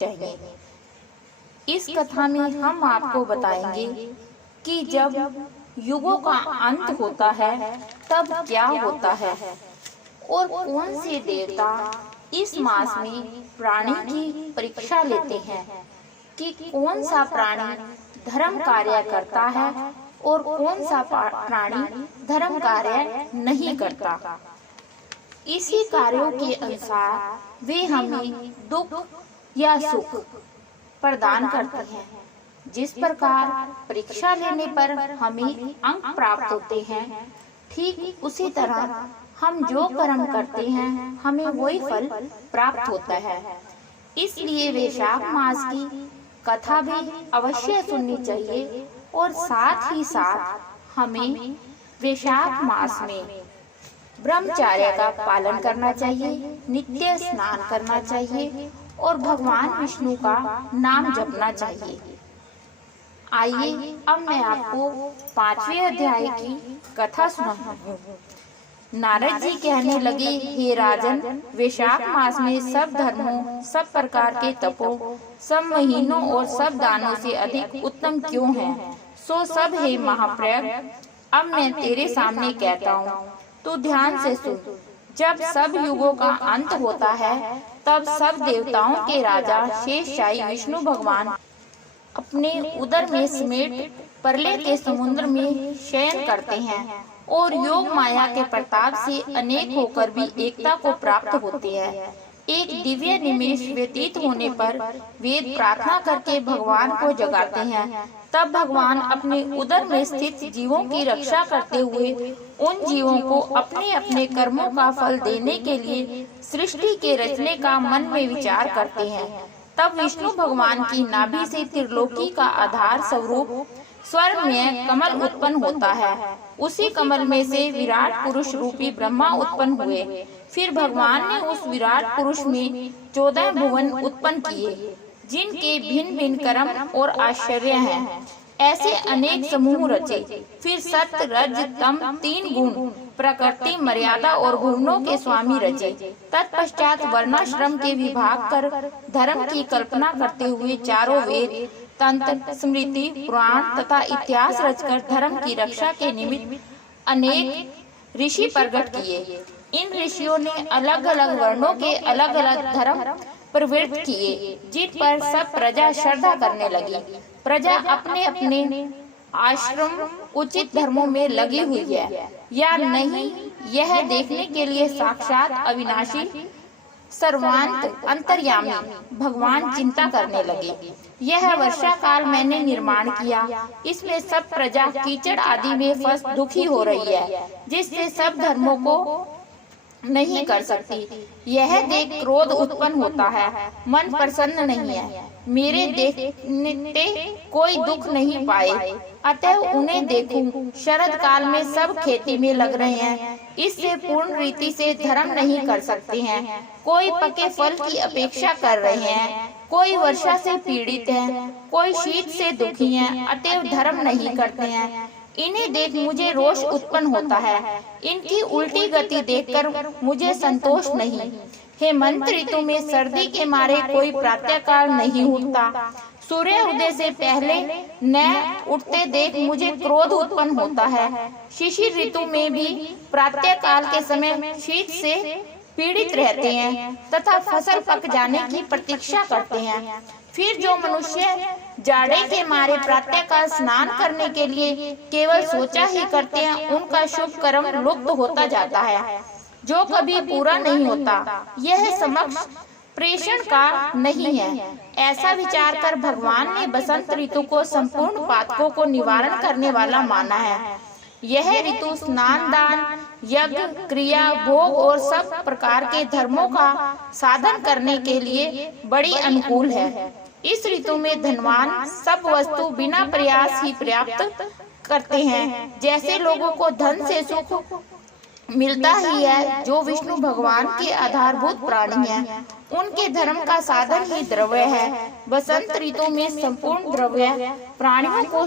चाहिए। इस कथा में हम आपको बताएंगे कि जब युगों का अंत होता है तब क्या होता है और कौन से देवता इस मास में प्राणी की परीक्षा लेते हैं कि कौन सा प्राणी धर्म कार्य करता है और कौन सा प्राणी धर्म कार्य नहीं करता। इसी कार्यों के अनुसार वे हमें दुख या सुख प्रदान करते हैं। जिस प्रकार परीक्षा लेने पर हमें अंक प्राप्त होते हैं, ठीक उसी तरह हम जो कर्म करते हैं हमें वही फल प्राप्त होता है। इसलिए वैशाख मास की कथा भी अवश्य सुननी चाहिए और साथ ही साथ हमें वैशाख मास में ब्रह्मचर्य का पालन करना चाहिए, नित्य स्नान करना चाहिए और भगवान विष्णु का नाम जपना चाहिए। आइए अब मैं आपको 5वें अध्याय की कथा सुनाती हूँ। नारद जी कहने लगे, हे राजन, वैशाख मास में सब धर्मों, सब प्रकार के तपों, सब महीनों और सब दानों से अधिक उत्तम क्यों है? सो सब है महाप्रज्ञ। अब मैं तेरे सामने कहता हूँ, तू ध्यान से सुन। जब सब युगों का अंत होता है तब सब देवताओं के राजा शेषशायी विष्णु भगवान अपने उदर में समेट प्रलय के समुद्र में शयन करते हैं और योग माया के प्रताप से अनेक होकर भी एकता को प्राप्त होते हैं। एक दिव्य निमेष व्यतीत होने पर वेद प्रार्थना करके भगवान को जगाते हैं। तब भगवान अपने उदर में स्थित जीवों की रक्षा करते हुए उन जीवों को अपने अपने कर्मों का फल देने के लिए सृष्टि के रचने का मन में विचार करते हैं। तब विष्णु भगवान की नाभि से त्रिलोकी का आधार स्वरूप स्वर्ग में कमल उत्पन्न होता है। उसी कमल में से विराट पुरुष रूपी ब्रह्मा उत्पन्न हुए। फिर भगवान ने उस विराट पुरुष में 14 भुवन उत्पन्न किए, जिनके भिन्न भिन्न कर्म और आश्चर्य हैं। ऐसे अनेक समूह रचे। फिर सत्य, रज, तम 3 गुण, प्रकृति, मर्यादा और गुणों के स्वामी रचे। तत्पश्चात वर्णाश्रम के विभाग कर धर्म की कल्पना करते हुए चारों वेद, तंत्र, स्मृति, पुराण तथा इतिहास रचकर धर्म की रक्षा के निमित्त अनेक ऋषि प्रकट किए। इन ऋषियों ने अलग अलग वर्णों के अलग अलग धर्म प्रवृत्त किए, जिन पर सब प्रजा श्रद्धा करने लगी। प्रजा अपने अपने आश्रम उचित धर्मों में लगी हुई है या नहीं, यह देखने के लिए साक्षात अविनाशी सर्वांत अंतर्यामी भगवान चिंता करने लगे। यह वर्षा काल मैंने निर्माण किया। इसमें सब प्रजा कीचड़ आदि में फंस दुखी हो रही है, जिससे सब धर्मों को नहीं कर सकती। यह देख क्रोध उत्पन्न होता है, मन प्रसन्न नहीं है। मेरे देखते कोई दुख नहीं पाए, अतः उन्हें देखूं। शरद काल में सब खेती में लग रहे हैं, इससे पूर्ण रीति से धर्म नहीं कर सकते हैं। कोई पके फल की अपेक्षा कर रहे हैं, कोई वर्षा से पीड़ित है, कोई शीत से दुखी है, अतएव धर्म नहीं करते हैं। इन्हें देख मुझे रोष उत्पन्न होता है। इनकी उल्टी गति देखकर मुझे संतोष नहीं। हेमंत ऋतु में सर्दी के मारे कोई प्रातःकाल नहीं उठता। सूर्य उदय से पहले न उठते देख मुझे क्रोध उत्पन्न होता है। शिशिर ऋतु में भी प्रातःकाल के समय शीत से पीड़ित रहते हैं तथा फसल पक जाने की प्रतीक्षा करते हैं। फिर जो मनुष्य जाड़े के मारे प्रातःकाल स्नान करने के लिए केवल सोचा ही करते हैं, उनका शुभ कर्म लुप्त होता जाता है, जो कभी पूरा नहीं होता। यह समक्ष प्रेषण का नहीं है। ऐसा विचार कर भगवान ने बसंत ऋतु को संपूर्ण पातकों को निवारण करने वाला माना है। यह ऋतु स्नान, दान, यज्ञ, क्रिया, भोग और सब प्रकार के धर्मों का साधन करने के लिए बड़ी अनुकूल है। इस ऋतु में धनवान सब वस्तु बिना प्रयास ही प्राप्त करते हैं। जैसे लोगों को धन से सुख मिलता ही है, जो विष्णु भगवान के आधारभूत प्राणी हैं, उनके धर्म का साधन ही द्रव्य है। बसंत ऋतु में संपूर्ण द्रव्य प्राणियों को